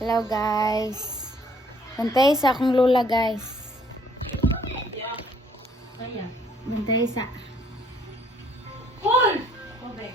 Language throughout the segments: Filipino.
Hello guys. Bantay sa akong lola guys. Bantay sa. Hoy! Ube.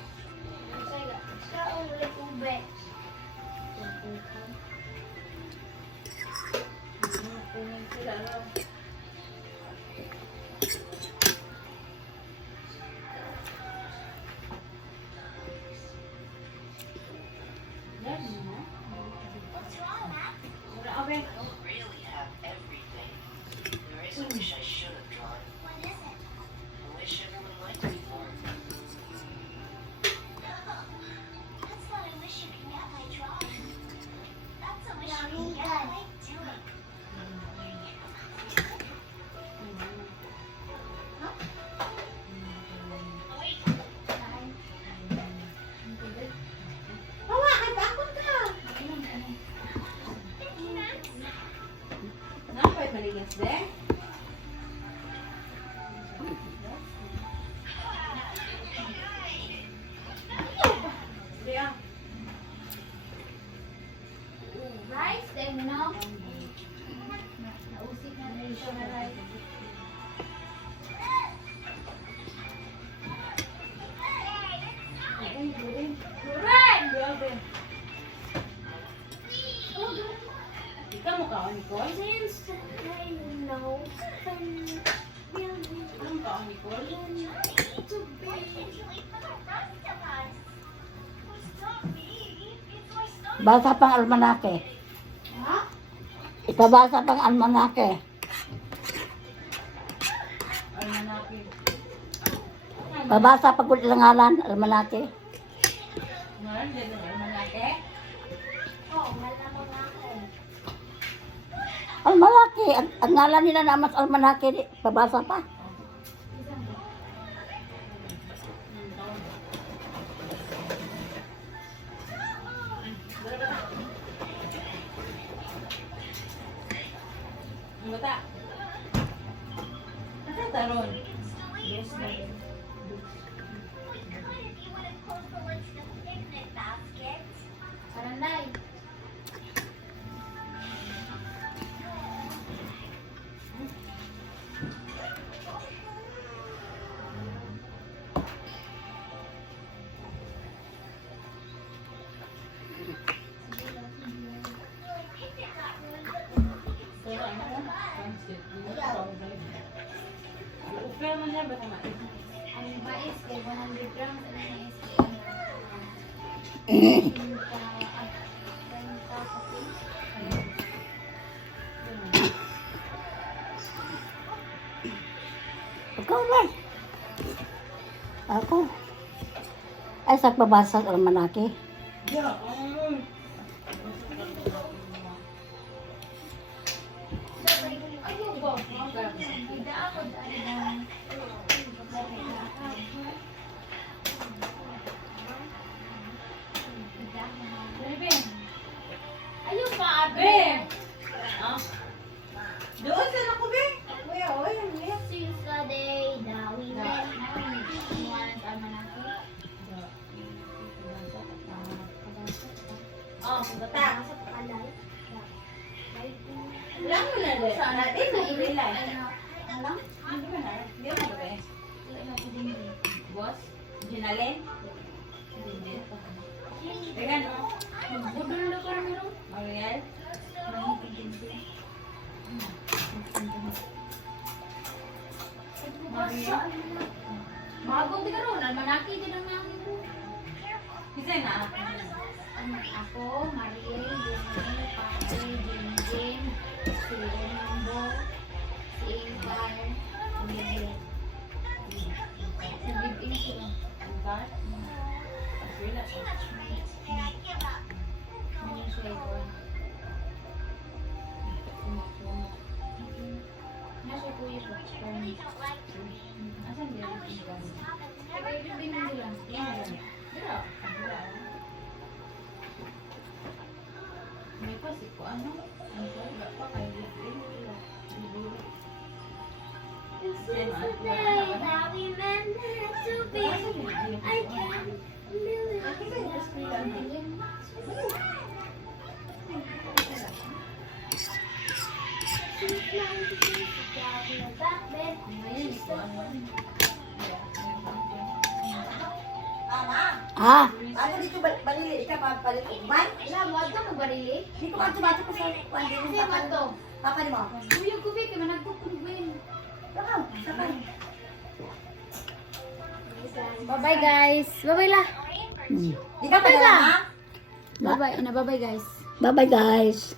Malinis deh. Rice, then no. Nausik na rin siya na rice. Ikaw mo ka, Nicole? No. Anong ka, Nicole? Basa pang almanake. Ha? Ipabasa pang almanake. Almanaki. Babasa pag ilangalan, almanake. Ngayon, din ang almanaki. Oh, malamang ako. Almanake, ang ngalan nila naman sa almanake, pabasa pa. Ang bata. Ano taron? Yes, ma'am. Saranday. Upel mo niya ba naman? Ang mais kay 100 grams ano na is Ikaw ba? Ako. Ay, sa pabasa sa almanake. Yeah. Ayun pa, Be! Ah. Doon ka na ko, Be. Kuya, oy, ang liya. Since the day that we met. Iwanan sa almanaki. Oh, bata. Sa pakalay. Lang mo na, Be. Natin na ililay. Alam? Hindi ba na? Hindi ba na, Be? Boss? Ginalin? Hindi. Teka, no? Budol na ka naman. Mariel? Bagong di karon, almanaki din ang namin ko. Kasi na? Ako, Mariel, Jenny, Pate, Jinjin, si Renando, si Ingar, si Bibit. Si Bibit sila. Ang bar? Wala siya. Ano siya ito? Nasa kuya ko. Asan din ang bar? Pero yung binang nila. Wala. Wala. May pasik ko ano? Ang wala pa kayo. This is the day that we meant to be. I can't believe it. Ah, Ano dito balili ka pa palit uban? Wala mo ato mo barili. Di ko kanto ko sa kuan din Kasi mo to. Papa ni mo. Kuya ko big man nagkukunin. Saka, saka. Bye-bye guys. Bye-bye la. hmm. Di ka pa Bye-bye. na? Bye-bye. Bye-bye guys. Bye-bye guys.